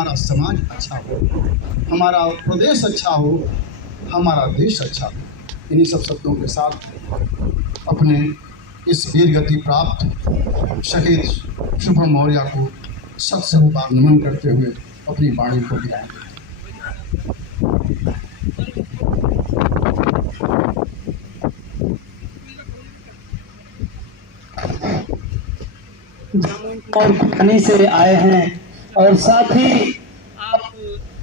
हमारा समाज अच्छा हो, हमारा प्रदेश अच्छा हो, हमारा देश अच्छा हो। इन्हीं सब शब्दों के साथ अपने इस वीर गति प्राप्त शहीद शुभम मौर्य को सत बार नमन करते हुए अपनी वाणी को विराएंगे। और खुदानी से आए हैं और साथ ही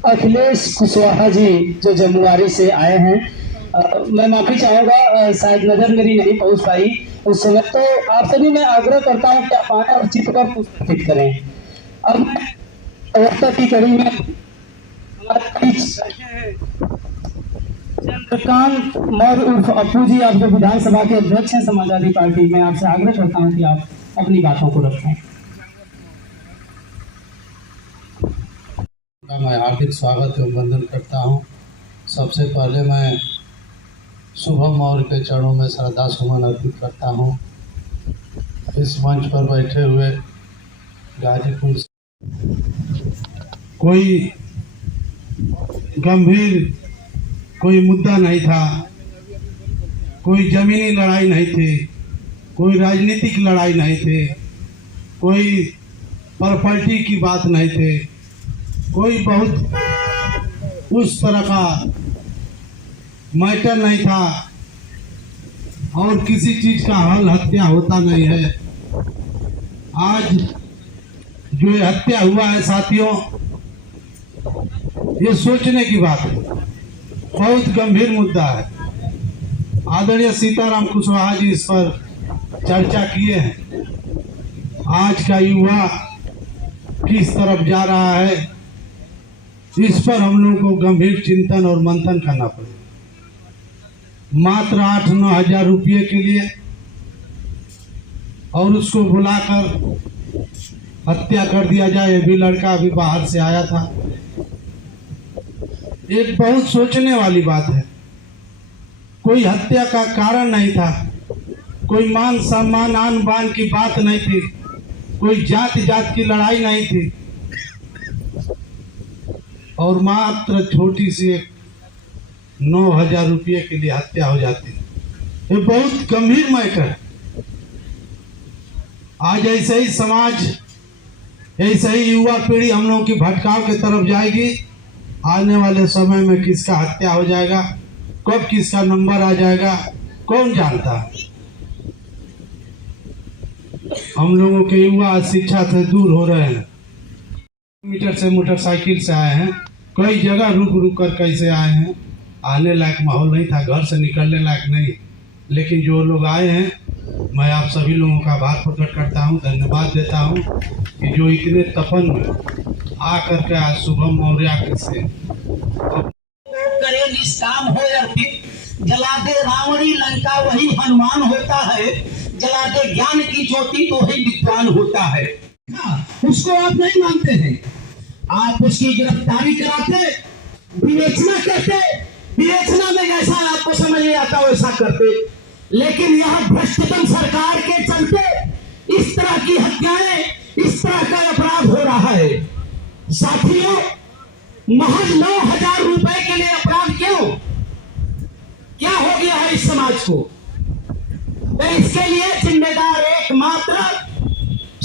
अखिलेश कुशवाहा जी जो जमुआरी से आए हैं। मैं माफी चाहूंगा, शायद नजर मेरी नहीं पहुंच पाई उस समय, तो आप सभी मैं आग्रह करता हूं कि आप आए और चित्र पर पुष्पित करें। अब मैं की कड़ी में चंद्रकांत मौर्य उर्फ अपू जी, आप जो विधानसभा के अध्यक्ष हैं समाजवादी पार्टी में, आपसे आग्रह करता हूं कि आप अपनी बातों को रखें। मैं हार्दिक स्वागत एवं वंदन करता हूं। सबसे पहले मैं शुभम मौर्य के चरणों में श्रद्धा सुमन अर्पित करता हूं। इस मंच पर बैठे हुए गाजीपुर कोई गंभीर कोई मुद्दा नहीं था, कोई जमीनी लड़ाई नहीं थी, कोई राजनीतिक लड़ाई नहीं थी, कोई प्रॉपर्टी की बात नहीं थी, कोई बहुत उस तरह का मैटर नहीं था और किसी चीज का हल हत्या होता नहीं है। आज जो ये हत्या हुआ है साथियों, ये सोचने की बात है, बहुत गंभीर मुद्दा है। आदरणीय सीताराम कुशवाहा जी इस पर चर्चा किए हैं। आज का युवा किस तरफ जा रहा है, इस पर हम लोगों को गंभीर चिंतन और मंथन करना पड़ेगा। मात्र 8-9 हजार रुपये के लिए और उसको बुलाकर हत्या कर दिया जाए। ये भी लड़का अभी बाहर से आया था। एक बहुत सोचने वाली बात है। कोई हत्या का कारण नहीं था, कोई मान सम्मान आन बान की बात नहीं थी, कोई जात जात की लड़ाई नहीं थी और मात्र छोटी सी एक 9 हजार रुपये के लिए हत्या हो जाती है। ये बहुत गंभीर मैटर है। आज ऐसे ही समाज, ऐसे ही युवा पीढ़ी हम लोगों की भटकाव की तरफ जाएगी। आने वाले समय में किसका हत्या हो जाएगा, कब किसका नंबर आ जाएगा, कौन जानता है। हम लोगों के युवा शिक्षा से दूर हो रहे हैं। मीटर से मोटरसाइकिल से आए हैं, कई जगह रुक रुक कर कैसे आए हैं। आने लायक माहौल नहीं था, घर से निकलने लायक नहीं। लेकिन जो लोग आए हैं, मैं आप सभी लोगों का आभार प्रकट करता हूं, धन्यवाद देता हूं कि जो इतने तपन में आकर के आज शुभम मौर्य से करे निष्काम हो अर्पित, जला दे रावणी लंका वही हनुमान होता है, जला दे ज्ञान की ज्योति तो वही विद्वान होता है। उसको आप नहीं मानते हैं, आप उसकी गिरफ्तारी कराते, विवेचना करते, विवेचना में जैसा आपको समझ नहीं आता वैसा करते। लेकिन यह भ्रष्टतम सरकार के चलते इस तरह की हत्याएं, इस तरह का अपराध हो रहा है। साथियों, महज 9 हजार रुपए के लिए अपराध क्यों? क्या हो गया है इस समाज को? तो इसके लिए जिम्मेदार एकमात्र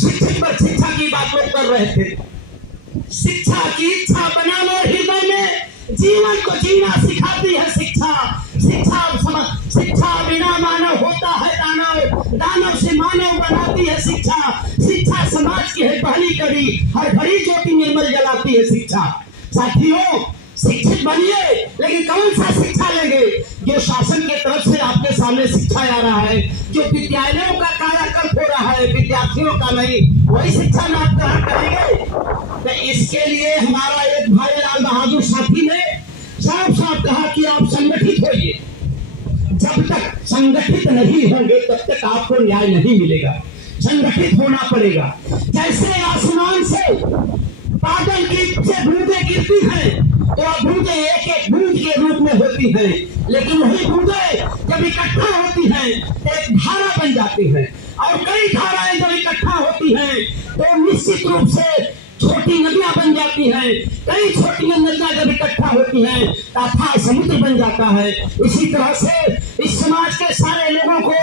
शिक्षित पर शिक्षा की बात लोग कर रहे थे। शिक्षा की इच्छा बनाना हृदय में जीवन को जीना सिखाती है शिक्षा। शिक्षा बिना मानव होता है दानव, दानव से मानव बनाती है शिक्षा। शिक्षा समाज की है पहली कड़ी, हर घड़ी ज्योति निर्मल जलाती है शिक्षा। साथियों, शिक्षित बनिए, लेकिन कौन सा शिक्षा लेंगे? जो शासन के तरफ से आपके सामने शिक्षा आ रहा है, जो विद्यालयों का कायाकल्प हो रहा है, विद्यार्थियों का नहीं, वही शिक्षा में आप ग्रहण करेंगे। तो इसके लिए हमारा एक भाई लाल बहादुर साथी ने साफ साफ कहा कि आप संगठित होइए। जब तक संगठित नहीं होंगे तब तक आपको न्याय नहीं मिलेगा। संगठित होना पड़ेगा। जैसे आसमान से बादल की से बूंदें गिरती हैं, तो बूंदें एक एक बूंद के रूप में होती हैं, लेकिन वही बूंदें जब इकट्ठा होती हैं एक धारा बन जाती है। और कई धाराएं जब इकट्ठा होती हैं तो निश्चित रूप से छोटी नदियां बन जाती हैं, कई छोटी नदियां जब इकट्ठा होती हैं तो अथाह समुद्र बन जाता है। इसी तरह से इस समाज के सारे लोगों को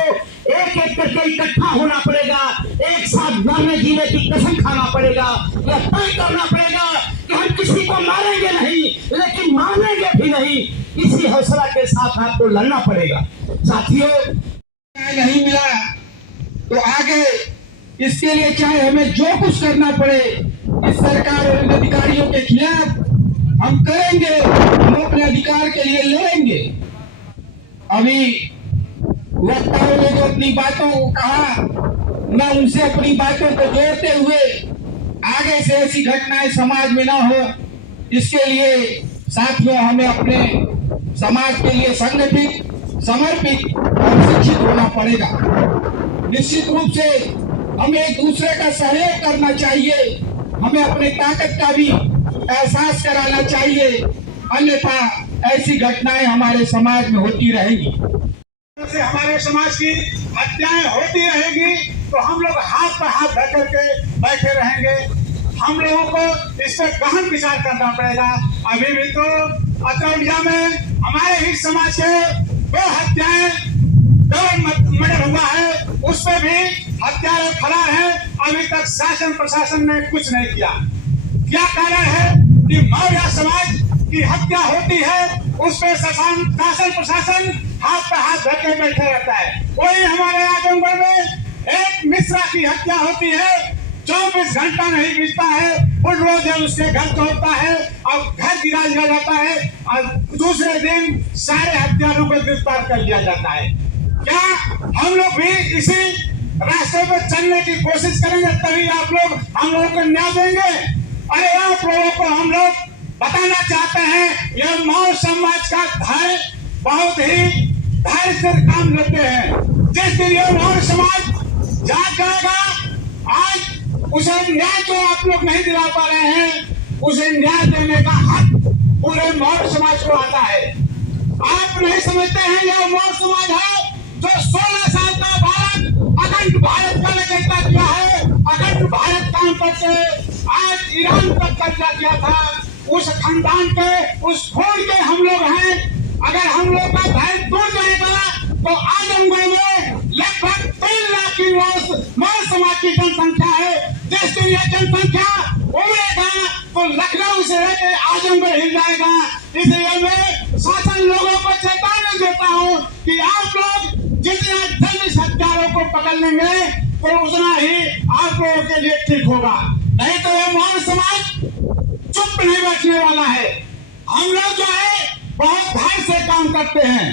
एक एक करके इकट्ठा होना पड़ेगा, एक साथ मरने जीने की कसम खाना पड़ेगा, यह तय करना पड़ेगा कि हम किसी को मारेंगे नहीं लेकिन मारेंगे भी नहीं। इसी हौसला के साथ आपको लड़ना पड़ेगा। साथियों, नहीं मिला तो आगे इसके लिए चाहे हमें जो कुछ करना पड़े इस सरकार और इन अधिकारियों के खिलाफ हम करेंगे, हम अपने अधिकार के लिए लड़ेंगे। अभी वक्ताओं ने जो अपनी बातों को कहा, मैं उनसे अपनी बातों को जोड़ते हुए आगे से ऐसी घटनाएं समाज में ना हो, इसके लिए साथियों हमें अपने समाज के लिए संगठित, समर्पित और शिक्षित होना पड़ेगा। निश्चित रूप से हमें एक दूसरे का सहयोग करना चाहिए, हमें अपने ताकत का भी एहसास कराना चाहिए, अन्यथा ऐसी घटनाएं हमारे समाज में होती रहेगी। से हमारे समाज की हत्याएं होती रहेगी तो हम लोग हाथ पर हाथ धर करके बैठे रहेंगे। हम लोगों को इस पर गहन विचार करना पड़ेगा। अभी भी तो अतरौलिया में हमारे ही समाज के 2 हत्याएं, 2 मर्डर हुआ है, उसमें भी हत्यारे फरार है। अभी तक शासन प्रशासन ने कुछ नहीं किया। क्या कारण है कि मौर्य समाज की हत्या होती है, उस पर शासन प्रशासन हाथ पर हाथ धर के बैठे रहता है। वही हमारे आजमगढ़ में एक मिश्रा की हत्या होती है, 24 घंटा नहीं बीतता है, बुलडोजर उसके घर तोड़ता है और घर गिरा दिया जाता है और दूसरे दिन सारे हत्यारों को गिरफ्तार कर लिया जाता है। क्या हम लोग भी इसी रास्ते पर चलने की कोशिश करेंगे तभी आप लोग हम लोगों को न्याय देंगे? अरे आप लोगों को हम लोग बताना चाहते हैं, यह मौर्य समाज का धैर्य बहुत ही धैर्य से काम लेते हैं। जिस दिन यह मौर्य समाज जाग जाएगा, आज उसे न्याय जो आप लोग नहीं दिला पा रहे हैं, उसे न्याय देने का हक पूरे मौर्य समाज को आता है। आप नहीं समझते हैं यह मौर्य समाज है जो 16 साल का अखंड भारत का नेतृत्व किया है, अखंड भारत काम करके आज ईरान तक कब्जा किया था। उस खानदान के, उस खून के हम लोग हैं। अगर हम लोग का धैर्य टूट जाएगा तो आजमगढ़ में लगभग 3 लाख की मौर्य समाज की जनसंख्या है। जिस दिन यह जनसंख्या उमड़ेगा तो लखनऊ से लेकर आजमगढ़ हिल जाएगा। इसलिए मैं शासन लोगों को चेतावनी देता हूँ कि आप लोग जितना जल्द इस हत्यारों को पकड़ लेंगे तो उतना ही आप लोगों के लिए ठीक होगा। नहीं तो यह मौर्य समाज चुप नहीं बैठने वाला है। हम लोग जो है बहुत धैर्य से काम करते हैं।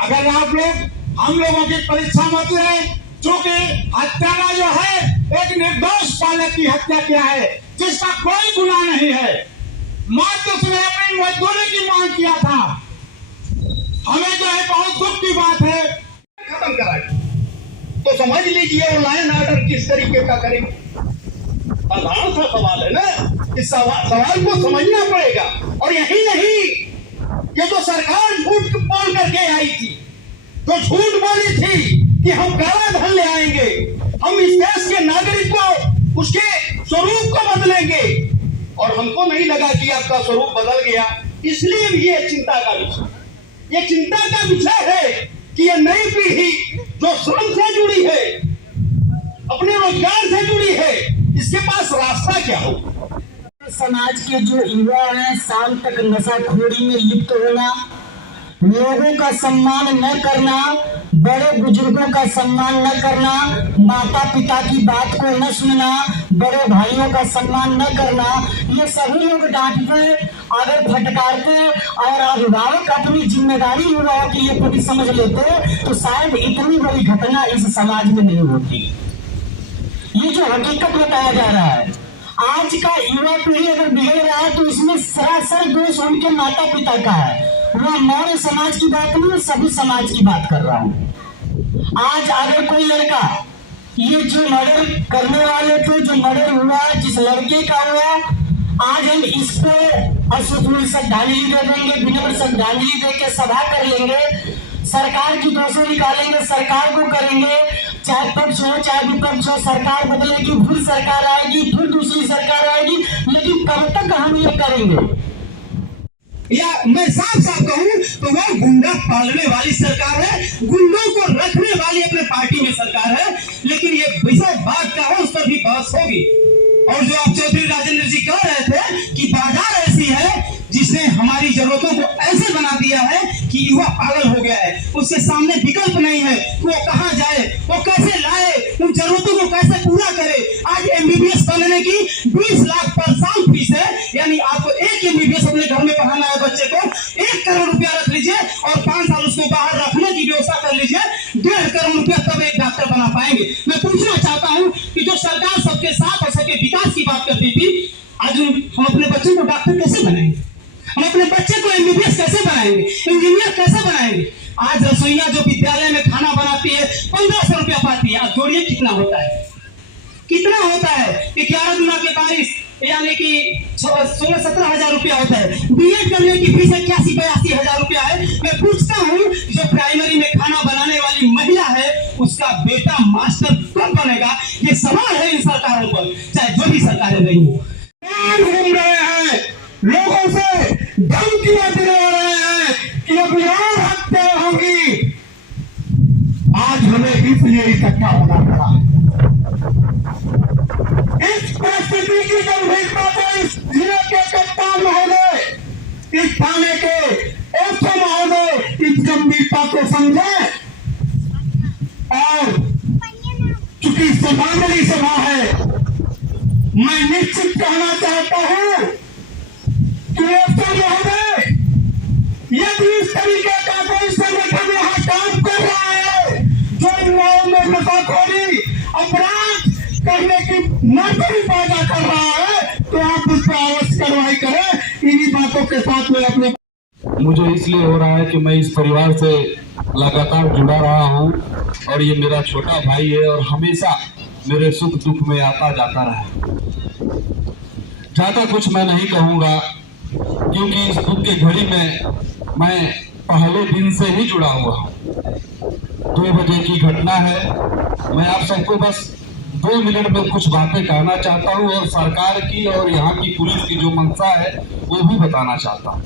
अगर आप लोग हम लोगों की परीक्षा मत लें, क्योंकि हत्यारा जो है एक निर्दोष बालक की हत्या किया है जिसका कोई गुनाह नहीं है। मात्र उसने अपनी मजदूरी की मांग किया था। हमें जो है बहुत दुख की बात है, खत्म कराएं तो समझ लीजिए वो लाइन ऑर्डर किस तरीके का करेंगे। साधारण सा सवाल है ना, इस सवाल को समझना पड़ेगा। और यही नहीं, ये तो सरकार झूठ बोल करके आई थी, जो झूठ बोली थी कि हम काला धन ले आएंगे, हम इस देश के नागरिक को उसके स्वरूप को बदलेंगे, और हमको नहीं लगा कि आपका स्वरूप बदल गया। इसलिए ये चिंता का विषय, ये चिंता का विषय है कि ये नई पीढ़ी जो श्रम से जुड़ी है, अपने रोजगार से जुड़ी है, इसके पास रास्ता क्या हो। समाज के जो युवा हैं, शाम तक नशाखोरी में लिप्त होना, लोगों का सम्मान न करना, बड़े बुजुर्गों का सम्मान न करना, माता पिता की बात को न सुनना, बड़े भाइयों का सम्मान न करना, ये सभी लोग डांटते, अगर फटकारते और अभिभावक अपनी जिम्मेदारी युवाओं के लिए पूरी समझ लेते तो शायद इतनी बड़ी घटना इस समाज में नहीं होती। ये जो हकीकत बताया जा रहा है, आज का युवा पीढ़ी अगर बिगड़ रहा है तो इसमें सरासर दोष उनके माता पिता का है। वह मौर्य समाज की बात नहीं, सभी समाज की बात कर रहा हूँ। आज अगर कोई लड़का, ये जो मर्डर करने वाले थे, जो मर्डर हुआ, जिस लड़के का हुआ, आज हम इस पे अशुद्ध श्रद्धांजलि दे देंगे, विनम्र श्रद्धांजलि दे के सभा कर लेंगे, सरकार की दोषों निकालेंगे, सरकार को करेंगे, चाहे पक्ष हो चाहे विपक्ष हो, सरकार बदलेगी, फिर सरकार आएगी, फिर दूसरी सरकार आएगी, लेकिन कब तक हम ये करेंगे? या मैं साफ साफ कहूं तो वो गुंडा पालने वाली सरकार है, गुंडों को रखने वाली अपने पार्टी में सरकार है। लेकिन ये विषय बात का हो, उस पर भी बहस होगी। और जो आप चौधरी राजेंद्र जी कह रहे थे कि बाजार ऐसी है जिसने हमारी जरूरतों को ऐसे बना दिया है कि युवा पागल हो गया है, उसके सामने विकल्प नहीं है, वो कहां जाए, वो कैसे लाए, उन जरूरतों को कैसे पूरा करे। आज एमबीबीएस बनने की 20 लाख पर साल फीस है, यानी आपको एक एमबीबीएस अपने घर में पढ़ाना है बच्चे को, 1 करोड़ रुपया रख लीजिए और 5 साल उसको बाहर रखने की व्यवस्था कर लीजिए, 1.5 करोड़ रुपया तब एक डॉक्टर बना पाएंगे। मैं पूछना चाहता हूँ कि जो सरकार सबके साथ और सबके विकास की बात करती थी, आज हम अपने बच्चों को डॉक्टर कैसे बनाएंगे, हम अपने बच्चे को एमबीबीएस कैसे बनाएंगे, इंजीनियर कैसे बनाएंगे? आज रसोईया जो विद्यालय में खाना बनाती है 1500 रुपया पाती है, आज जोड़िए कितना होता है, कितना होता है? 11 गुना के 22 यानी कि 16-17 हजार रुपया होता है। बीएड करने की फीस 81-82 हजार रुपया है। मैं पूछता हूँ, जो प्राइमरी में खाना बनाने वाली महिला है, उसका बेटा मास्टर कब बनेगा? ये सवाल है इन सरकारों पर, चाहे जो भी सरकारें रही हो। घूम रहे हैं, लोगों से धमकियां दिलवा रहे हैं कि अब और हत्या होगी। आज हमें इसलिए इकट्ठा होना पड़ा। इस परिस्थिति की गंभीरता को इस जिले के कप्तान महोदय, इस थाने के एसओ महोदय इस गंभीरता को समझे और चूंकि समांतरी सभा है, मैं निश्चित कहना चाहता हूं कि एसओ महोदय, यदि इस तरीके का कोई संगठन यहाँ काम कर रहा है जो युवाओं में नशाखोरी अपराध करने की नर्सरी पैदा कर रहा है, तो आप उस पर अवश्य कार्रवाई करें। इन्हीं बातों के साथ में अपने मुझे इसलिए हो रहा है कि मैं इस परिवार से लगातार जुड़ा रहा हूं और ये मेरा छोटा भाई है और हमेशा मेरे सुख दुख में आता जाता रहा। ज्यादा कुछ मैं नहीं कहूंगा क्योंकि इस दुख के घड़ी में मैं पहले दिन से ही जुड़ा हुआ हूँ। 2 बजे की घटना है। मैं आप सबको बस 2 मिनट में कुछ बातें कहना चाहता हूँ और सरकार की और यहाँ की पुलिस की जो मंशा है वो भी बताना चाहता हूँ।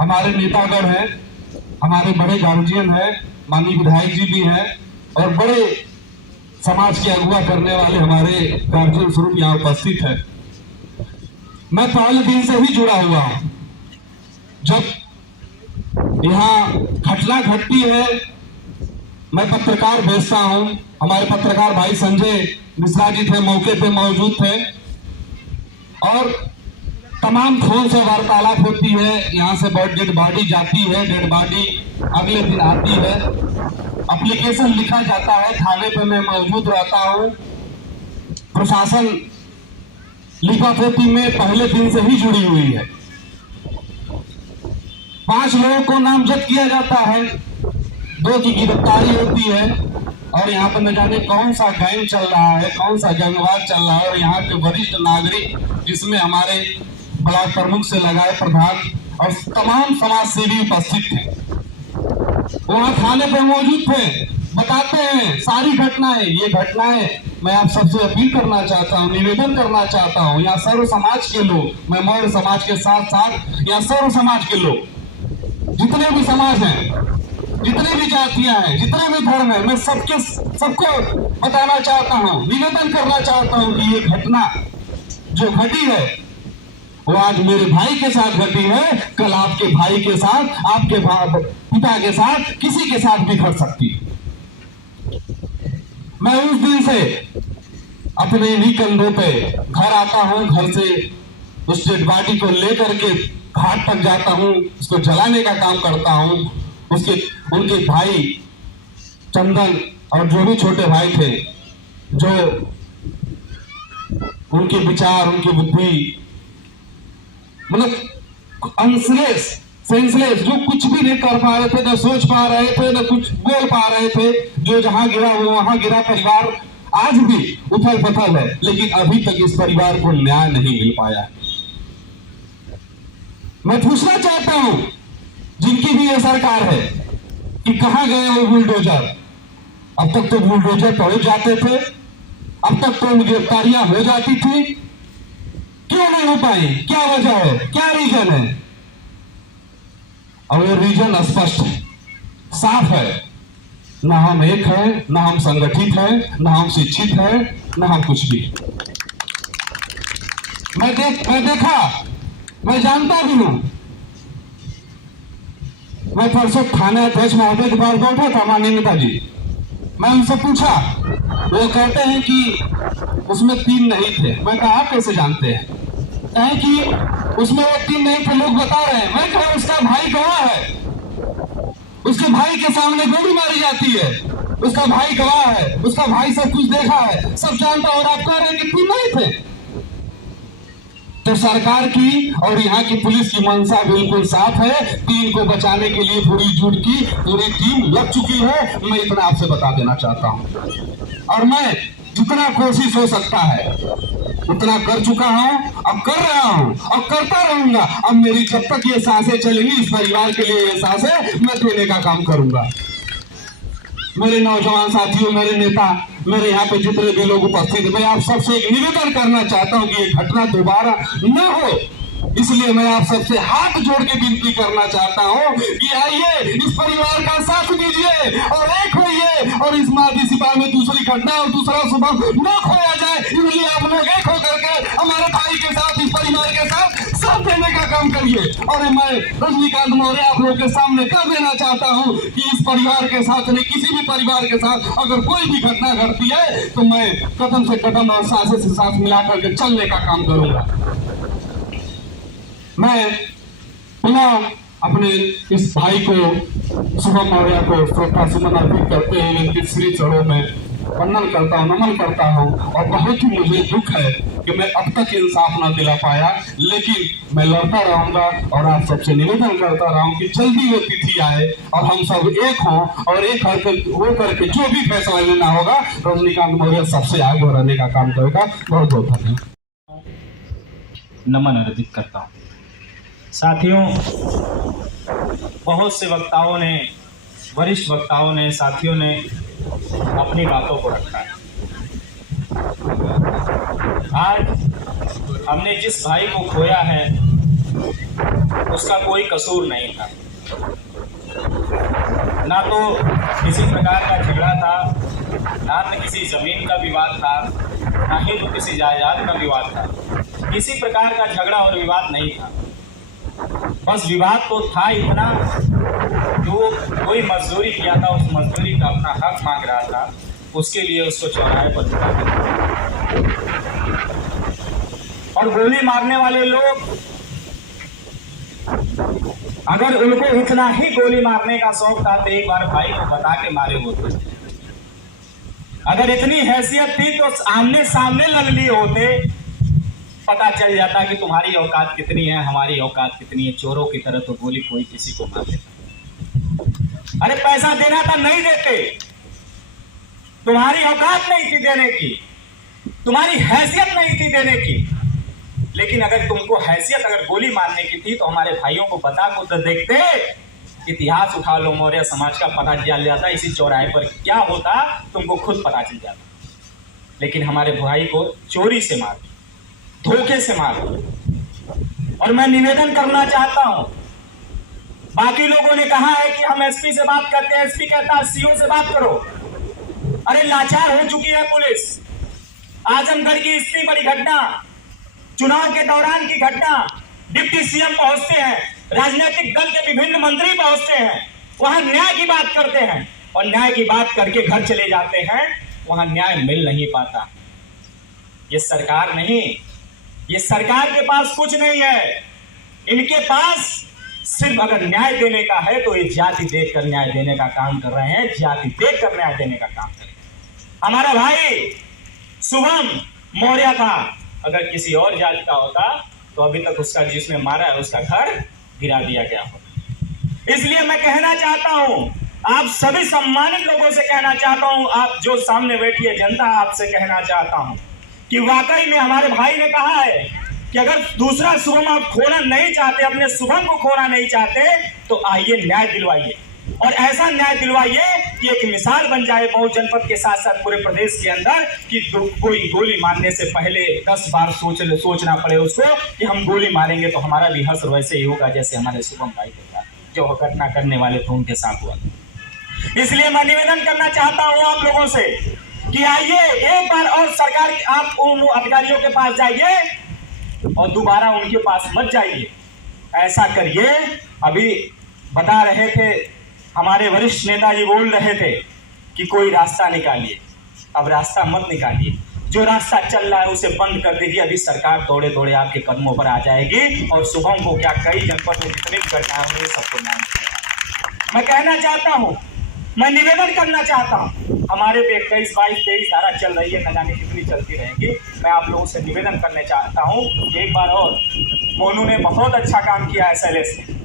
हमारे नेतागण हैं, हमारे बड़े गार्जियन हैं, माननीय विधायक जी भी हैं और बड़े समाज के अगुवा करने वाले हमारे गार्जियन स्वरूप यहाँ उपस्थित है। मैं पहले दिन से ही जुड़ा हुआ हूँ। जब यहाँ घटना घटती है, मैं पत्रकार भेजता हूँ। हमारे पत्रकार भाई संजय मिश्रा जी थे, मौके पे मौजूद थे और तमाम फोन से वार्तालाप होती है। यहाँ से डेड बॉडी जाती है, डेड बॉडी अगले दिन आती है, एप्लीकेशन लिखा जाता है, थाने पे मैं मौजूद रहता हूँ। प्रशासन लिफाफोती में पहले दिन से ही जुड़ी हुई है। 5 लोगों को नामजद किया जाता है, 2 की गिरफ्तारी होती है और यहाँ पर न जाने कौन सा गैंग चल रहा है, कौन सा गैंगवार चल रहा है। और यहाँ के वरिष्ठ नागरिक, जिसमें हमारे ब्लॉक प्रमुख से लगाए प्रधान और तमाम समाज सेवी उपस्थित थे, वहाँ थाने पर मौजूद थे, बताते हैं सारी घटनाएं। ये घटनाएं मैं आप सबसे अपील करना चाहता हूँ, निवेदन करना चाहता हूँ। यहाँ सर्व समाज के लोग, मैं मौर्य समाज के साथ साथ यहाँ सर्व समाज के लोग, जितने भी समाज हैं, जितने भी जातियां हैं, जितने भी धर्म है, मैं सबको बताना चाहता हूँ, निवेदन करना चाहता हूँ कि ये घटना जो घटी है वो आज मेरे भाई के साथ घटी है, कल आपके भाई के साथ, आपके पिता के साथ, किसी के साथ भी घट सकती है। मैं उस दिन से अपने ही कंधों पे घर आता हूँ, घर से उस डेड बॉडी को लेकर के घाट तक जाता हूँ, उसको जलाने का काम करता हूँ। उनके भाई चंदन और जो भी छोटे भाई थे, जो उनके विचार, उनकी बुद्धि, मतलब अनसेंसलेस, जो कुछ भी नहीं कर पा रहे थे, न सोच पा रहे थे, न कुछ बोल पा रहे थे, जो जहां गिरा वो वहां गिरा। परिवार आज भी उथल पुथल है, लेकिन अभी तक इस परिवार को न्याय नहीं मिल पाया। मैं पूछना चाहता हूं, जिनकी भी ये सरकार है, कि कहां गए वो बुलडोजर? अब तक तो बुलडोजर पहुंच जाते थे, अब तक तो गिरफ्तारियां हो जाती थी, क्यों नहीं हो पाई? क्या वजह है, क्या रीजन है? और ये रीजन स्पष्ट है, साफ है। ना हम एक है, ना हम संगठित है, ना हम शिक्षित है, ना हम कुछ भी। मैं देखा, मैं जानता भी हूं। मैं परसों थाना अध्यक्ष महोदय के पास बैठा था, माननीय नेताजी। मैं उनसे पूछा, वो कहते हैं कि उसमें 3 नहीं थे। मैं कहा आप कैसे जानते हैं? कहें कि उसमें वो 3 नहीं थे, लोग बता रहे हैं। मैं कहा उसका भाई गवाह है, उसके भाई के सामने गोली मारी जाती है, उसका भाई गवाह है, उसका भाई सब कुछ देखा है, सब जानता। और आप कह रहे हैं कि 3 नहीं थे। तो सरकार की और यहाँ की पुलिस की मंशा बिल्कुल साफ है। 3 को बचाने के लिए पूरी जुट की पूरी टीम लग चुकी है। मैं इतना आपसे बता देना चाहता हूँ, और मैं जितना कोशिश हो सकता है उतना कर चुका हूं, अब कर रहा हूं और करता रहूंगा। अब मेरी जब तक ये सांसें चलेंगी, इस परिवार के लिए ये सांसें मैं देने का काम करूंगा। मेरे नौजवान साथियों, मेरे नेता, मेरे यहाँ पे जितने भी लोग उपस्थित हैं, मैं आप सबसे एक निवेदन करना चाहता हूँ कि ये घटना दोबारा न हो। इसलिए मैं आप सबसे हाथ जोड़ के विनती करना चाहता हूँ कि आइए, इस परिवार का साथ दीजिए और एक होइए, और इस मादी सिपा में दूसरी घटना और दूसरा सुबह न खोया जाए। इसलिए आप लोग एक होकर के हमारे भाई के साथ, इस परिवार के साथ देने का काम करिए। और मैं रजनीकांत मौर्य आप लोगों के सामने कर देना चाहता हूँ कि इस परिवार के साथ नहीं, किसी भी परिवार के साथ अगर कोई भी घटना घटती है तो मैं कदम से कदम और सांस से सांस मिला करके चलने का काम करूंगा। मैं पुनः अपने इस भाई को, शुभम मौर्य को श्रद्धा सुमन अर्पित करते हुए इनके श्री चरणों में वंदन करता हूँ, नमन करता हूँ। और बहुत ही मुझे दुख है कि मैं अब तक इंसाफ न दिला पाया, लेकिन मैं लड़ता रहूंगा और आप सबसे निवेदन करता रहूं कि जल्दी वो तिथि आए और हम सब एक हों, और एक हो करके जो भी फैसला लेना होगा, रजनीकांत मौर्य सबसे आगे बढ़ने का काम करेगा। बहुत बहुत धन्यवाद, नमन अर्पित करता हूँ। साथियों, बहुत से वक्ताओं ने, वरिष्ठ वक्ताओं ने, साथियों ने अपनी बातों को रखा है। आज हमने जिस भाई को खोया है उसका कोई कसूर नहीं था। ना तो किसी प्रकार का झगड़ा था, ना तो किसी जमीन का विवाद था, ना ही तो किसी जायदाद का विवाद था। किसी प्रकार का झगड़ा और विवाद नहीं था। बस विवाद तो था इतना, जो कोई मजदूरी किया था, उस मजदूरी का अपना हक मांग रहा था, उसके लिए उसको चौराहे पर बुला दिया। और गोली मारने वाले लोग, अगर उनको इतना ही गोली मारने का शौक था तो एक बार भाई को बता के मारे होते। अगर इतनी हैसियत थी तो आमने सामने लड़ लिए होते, पता चल जाता कि तुम्हारी औकात कितनी है, हमारी औकात कितनी है। चोरों की तरह तो गोली कोई किसी को मार देता। अरे पैसा देना था, नहीं देते। तुम्हारी औकात नहीं थी देने की, तुम्हारी हैसियत नहीं थी देने की। लेकिन अगर तुमको हैसियत, अगर गोली मारने की थी तो हमारे भाइयों को बता को तो देखते। इतिहास उठा लो, मौर्य समाज का पता चल जाता, इसी चौराहे पर क्या होता तुमको खुद पता चल जाता। लेकिन हमारे भाई को चोरी से मार, धोखे से मार। और मैं निवेदन करना चाहता हूं, बाकी लोगों ने कहा है कि हम एसपी से बात करते हैं, एसपी कहता है सीओ से बात करो। अरे लाचार हो चुकी है पुलिस। आजमगढ़ की इतनी बड़ी घटना, चुनाव के दौरान की घटना, डिप्टी सीएम पहुंचते हैं, राजनीतिक दल के विभिन्न मंत्री पहुंचते हैं, वहां न्याय की बात करते हैं और न्याय की बात करके घर चले जाते हैं, वहां न्याय मिल नहीं पाता। ये सरकार नहीं, ये सरकार के पास कुछ नहीं है। इनके पास सिर्फ अगर न्याय देने का है तो ये जाति देखकर न्याय देने का काम कर रहे हैं, जाति देखकर न्याय देने का काम कर रहे हैं। हमारा भाई शुभम मौर्य था, अगर किसी और जाति का होता तो अभी तक उसका, जिसने मारा है, उसका घर गिरा दिया गया होता। इसलिए मैं कहना चाहता हूं, आप सभी सम्मानित लोगों से कहना चाहता हूं, आप जो सामने बैठी है जनता, आपसे कहना चाहता हूं कि वाकई में हमारे भाई ने कहा है कि अगर दूसरा शुभम आप खोना नहीं चाहते, अपने शुभम को खोना नहीं चाहते, तो आइए न्याय दिलवाइए। और ऐसा न्याय दिलवाइए कि एक मिसाल बन जाए मऊ जनपद के साथ साथ पूरे प्रदेश के अंदर कि कोई गोली मारने से पहले 10 बार सोचना पड़े उसको कि हम गोली मारेंगे तो हमारा भी हश्र वैसे ही होगा जैसे हमारे शुभम भाई के साथ जो घटना करने वाले थे उनके साथ हुआ। इसलिए मैं निवेदन करना चाहता हूं आप लोगों से कि आइए एक बार और सरकार आप उन अधिकारियों के पास जाइए और दोबारा उनके पास मत जाइए। ऐसा करिए, अभी बता रहे थे हमारे वरिष्ठ नेताजी बोल रहे थे कि कोई रास्ता निकालिए। अब रास्ता मत निकालिए, जो रास्ता चल रहा है उसे बंद कर दीजिए। अभी सरकार दौड़े दौड़े आपके कदमों पर आ जाएगी और शुभम को क्या कई जनपद में जितनी भी घटनाएं हुई सबको न्याय मिलेगा। मैं कहना चाहता हूं, मैं निवेदन करना चाहता हूं, हमारे पे 21, 22, 23 धारा चल रही है, न जाने कितनी चलती रहेगी। मैं आप लोगों से निवेदन करना चाहता हूं एक बार और, मोनू ने बहुत अच्छा काम किया है SLS ने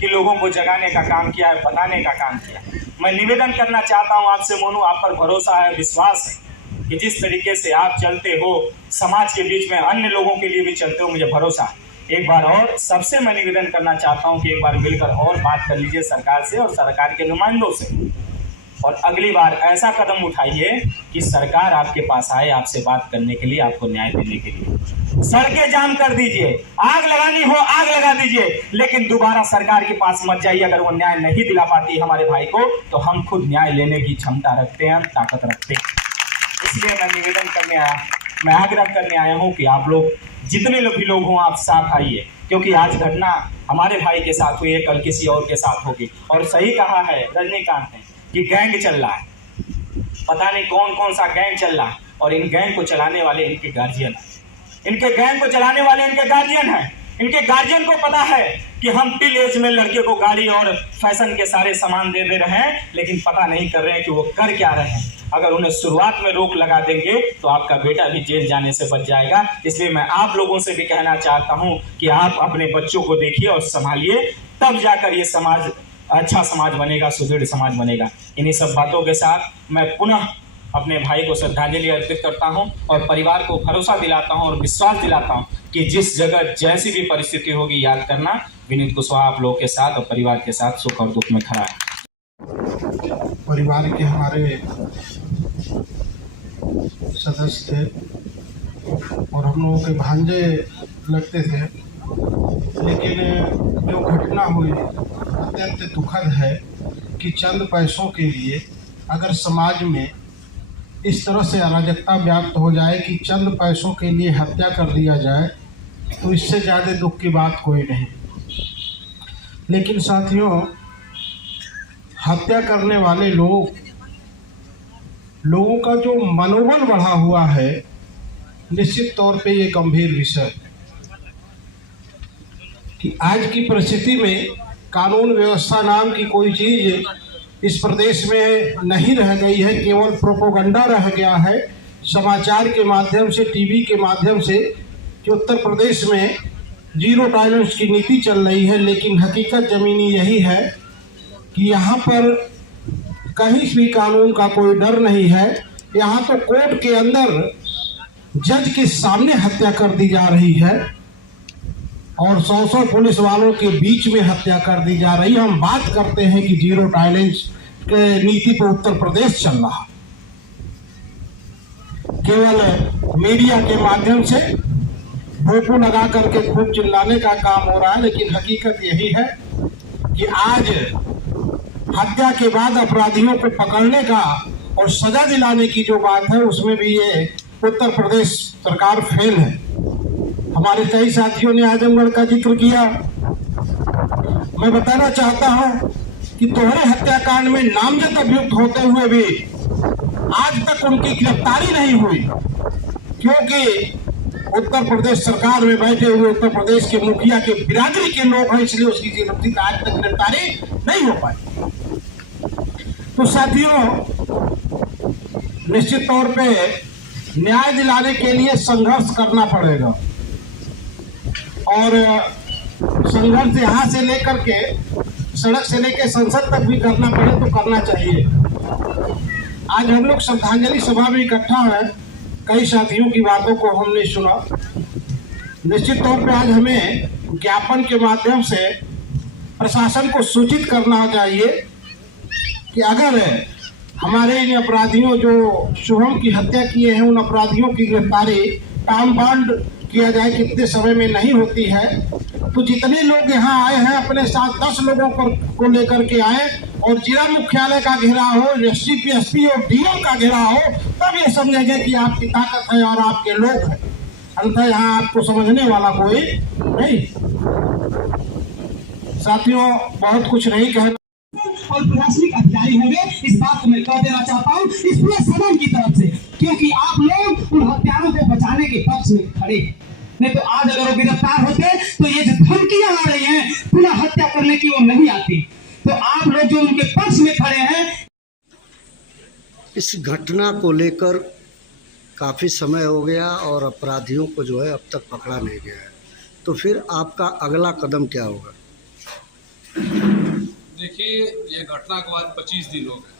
कि लोगों को जगाने का काम किया है, बताने का काम किया। मैं निवेदन करना चाहता हूं आपसे मोनू, आप पर भरोसा है, विश्वास है कि जिस तरीके से आप चलते हो समाज के बीच में अन्य लोगों के लिए भी चलते हो, मुझे भरोसा है। एक बार और सबसे मैं निवेदन करना चाहता हूं कि एक बार मिलकर और बात कर लीजिए सरकार से और सरकार के नुमाइंदों से, और अगली बार ऐसा कदम उठाइए कि सरकार आपके पास आए आपसे बात करने के लिए, आपको न्याय देने के लिए। सड़कें जाम कर दीजिए, आग लगानी हो आग लगा दीजिए, लेकिन दोबारा सरकार के पास मत जाइए। अगर वो न्याय नहीं दिला पाती हमारे भाई को तो हम खुद न्याय लेने की क्षमता रखते हैं, ताकत रखते हैं। इसलिए मैं निवेदन करने आया, मैं आग्रह करने आया हूँ कि आप लोग जितने भी लोग हों आप साथ आइए, क्योंकि आज घटना हमारे भाई के साथ हुई है, कल किसी और के साथ होगी। और सही कहा है रजनीकांत ने कि गैंग चल रहा है, पता नहीं कौन कौन सा गैंग चल रहा है, और इन गैंग को चलाने वाले इनके गार्जियन हैं। इनके गैंग को चलाने वाले इनके गार्जियन हैं। इनके गार्जियन को पता है कि हम टिल एज में लड़के को गाड़ी और फैशन के सारे सामान दे रहे हैं, लेकिन पता नहीं कर रहे हैं कि वो कर क्या रहे हैं। अगर उन्हें शुरुआत में रोक लगा देंगे तो आपका बेटा भी जेल जाने से बच जाएगा। इसलिए मैं आप लोगों से भी कहना चाहता हूं कि आप अपने बच्चों को देखिए और संभालिए, तब जाकर ये समाज अच्छा समाज बनेगा, सुदृढ़ समाज बनेगा। इन्हीं सब बातों के साथ मैं पुनः अपने भाई को श्रद्धांजलि अर्पित करता हूं और परिवार को भरोसा दिलाता हूं और विश्वास दिलाता हूं कि जिस जगह जैसी भी परिस्थिति होगी, याद करना विनीत कुशवाहा आप लोगों के साथ और परिवार के साथ सुख और दुख में खड़ा है। परिवार के हमारे सदस्य थे और हम लोगों के भांजे लगते थे, लेकिन जो घटना हुई अत्यंत दुखद है कि चंद पैसों के लिए अगर समाज में इस तरह से अराजकता व्याप्त हो जाए कि चंद पैसों के लिए हत्या कर दिया जाए, तो इससे ज़्यादा दुख की बात कोई नहीं। लेकिन साथियों, हत्या करने वाले लोगों का जो मनोबल बढ़ा हुआ है, निश्चित तौर पे ये गंभीर विषय कि आज की परिस्थिति में कानून व्यवस्था नाम की कोई चीज़ इस प्रदेश में नहीं रह गई है, केवल प्रोपोगंडा रह गया है। समाचार के माध्यम से, टीवी के माध्यम से कि उत्तर प्रदेश में जीरो टॉलरेंस की नीति चल रही है, लेकिन हकीकत ज़मीनी यही है कि यहाँ पर कहीं भी कानून का कोई डर नहीं है। यहाँ तो कोर्ट के अंदर जज के सामने हत्या कर दी जा रही है और 100 पुलिस वालों के बीच में हत्या कर दी जा रही है। हम बात करते हैं कि जीरो टॉलरेंस के नीति पर उत्तर प्रदेश चल रहा, केवल मीडिया के माध्यम से भोपू लगा करके खूब चिल्लाने का काम हो रहा है, लेकिन हकीकत यही है कि आज हत्या के बाद अपराधियों को पकड़ने का और सजा दिलाने की जो बात है, उसमें भी ये उत्तर प्रदेश सरकार फेल है। हमारे कई साथियों ने आजमगढ़ का जिक्र किया। मैं बताना चाहता हूं कि दोहरे हत्याकांड में नामजद अभियुक्त होते हुए भी आज तक उनकी गिरफ्तारी नहीं हुई, क्योंकि उत्तर प्रदेश सरकार में बैठे हुए उत्तर प्रदेश के मुखिया के बिरादरी के लोग हैं, इसलिए उसकी आज तक गिरफ्तारी नहीं हो पाई। तो साथियों, निश्चित तौर पे न्याय दिलाने के लिए संघर्ष करना पड़ेगा और संघर्ष यहाँ से लेकर के सड़क से लेकर संसद तक भी करना पड़े तो करना चाहिए। आज हम लोग श्रद्धांजलि सभा में इकट्ठा है, कई साथियों की बातों को हमने सुना। निश्चित तौर पे आज हमें ज्ञापन के माध्यम से प्रशासन को सूचित करना चाहिए कि अगर हमारे इन अपराधियों जो शुभम की हत्या किए हैं उन अपराधियों की गिरफ्तारी टाइम बाउंड किया जाए, कितने समय में नहीं होती है, तो जितने लोग यहाँ आए हैं अपने साथ 10 लोगों को लेकर के आए और जिला मुख्यालय का घेराव हो, एसपी एसपी और डीएम का घेराव हो, तब ये समझेंगे कि आपकी ताकत है और आपके लोग हैं। अन्यथा यहाँ आपको समझने वाला कोई नहीं। साथियों, बहुत कुछ नहीं कहना और प्रशासनिक अधिकारी होंगे, इस बात को मैं कह देना चाहता हूँ इस पूरे सदन की तरफ से, क्योंकि आप लोग उन हत्यारों को बचाने के पक्ष में खड़े। नहीं तो आज अगर वो गिरफ्तार होते तो ये जो धमकियां आ रही हैं पुनः हत्या करने की, वो नहीं आती। तो आप लोग जो उनके पक्ष में खड़े हैं। इस घटना को लेकर काफ़ी समय हो गया और अपराधियों को जो है अब तक पकड़ा नहीं गया है, तो फिर आपका अगला कदम क्या होगा? देखिए, ये घटना को आज 25 दिन हो गए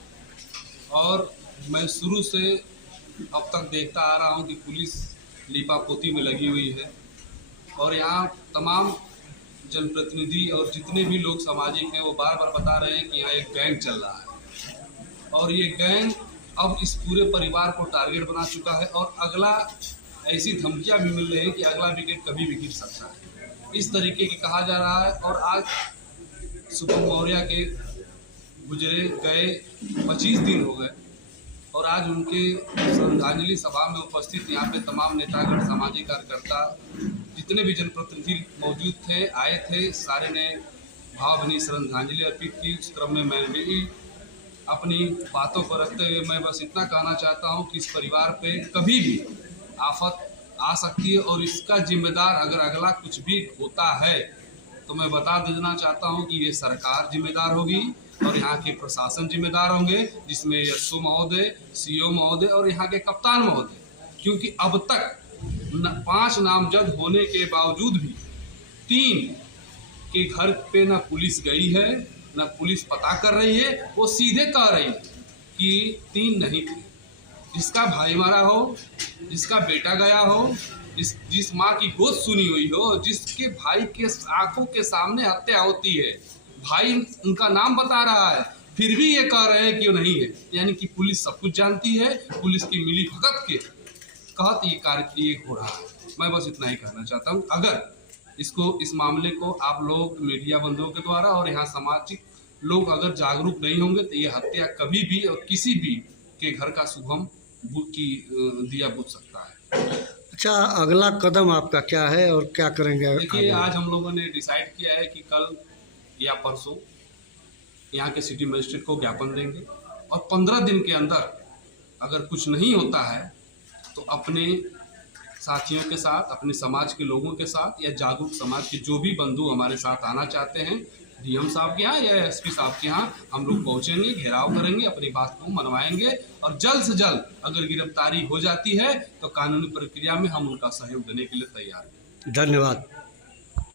और मैं शुरू से अब तक देखता आ रहा हूँ कि पुलिस लीपापोती में लगी हुई है और यहाँ तमाम जनप्रतिनिधि और जितने भी लोग सामाजिक हैं वो बार बार बता रहे हैं कि यहाँ एक गैंग चल रहा है और ये गैंग अब इस पूरे परिवार को टारगेट बना चुका है और अगला ऐसी धमकियाँ भी मिल रही है कि अगला विकेट कभी भी गिर सकता है, इस तरीके की कहा जा रहा है। और आज शुभम मौर्य के गुजरे गए 25 दिन हो गए और आज उनके श्रद्धांजलि सभा में उपस्थित यहाँ पे तमाम नेतागण, सामाजिक कार्यकर्ता, जितने भी जनप्रतिनिधि मौजूद थे, आए थे, सारे ने भावभीनी श्रद्धांजलि अर्पित की। उस क्रम में मैं भी अपनी बातों को रखते हुए मैं बस इतना कहना चाहता हूँ कि इस परिवार पे कभी भी आफत आ सकती है और इसका जिम्मेदार अगर अगला कुछ भी होता है तो मैं बता देना चाहता हूं कि ये सरकार जिम्मेदार होगी और यहाँ के प्रशासन जिम्मेदार होंगे, जिसमें एसओ महोदय, सीओ महोदय और यहाँ के कप्तान महोदय, क्योंकि अब तक 5 नामजद होने के बावजूद भी 3 के घर पे न पुलिस गई है न पुलिस पता कर रही है। वो सीधे कह रही है कि 3 नहीं थे। जिसका भाई मारा हो, जिसका बेटा गया हो, जिस माँ की गोद सुनी हुई हो, जिसके भाई के आंखों के सामने हत्या होती है, भाई उनका नाम बता रहा है, फिर भी ये कह रहे हैं कि वो नहीं है। यानी कि पुलिस सब कुछ जानती है, पुलिस की मिली भगत के कहत ये कार्य हो रहा है। मैं बस इतना ही कहना चाहता हूँ। अगर इस मामले को आप लोग मीडिया बंधुओं के द्वारा और यहाँ सामाजिक लोग अगर जागरूक नहीं होंगे तो ये हत्या कभी भी और किसी भी के घर का शुभम की दिया बुझ सकता है। अच्छा, अगला कदम आपका क्या है और क्या करेंगे? देखिए, आज हम लोगों ने डिसाइड किया है कि कल या परसों यहाँ के सिटी मजिस्ट्रेट को ज्ञापन देंगे और 15 दिन के अंदर अगर कुछ नहीं होता है तो अपने साथियों के साथ, अपने समाज के लोगों के साथ या जागरूक समाज के जो भी बंधु हमारे साथ आना चाहते हैं, डीएम साहब के यहाँ या एसपी साहब के यहाँ हम लोग पहुँचेंगे, घेराव करेंगे, अपनी बात को मनवाएंगे और जल्द से जल्द अगर गिरफ्तारी हो जाती है तो कानूनी प्रक्रिया में हम उनका सहयोग देने के लिए तैयार हैं। धन्यवाद।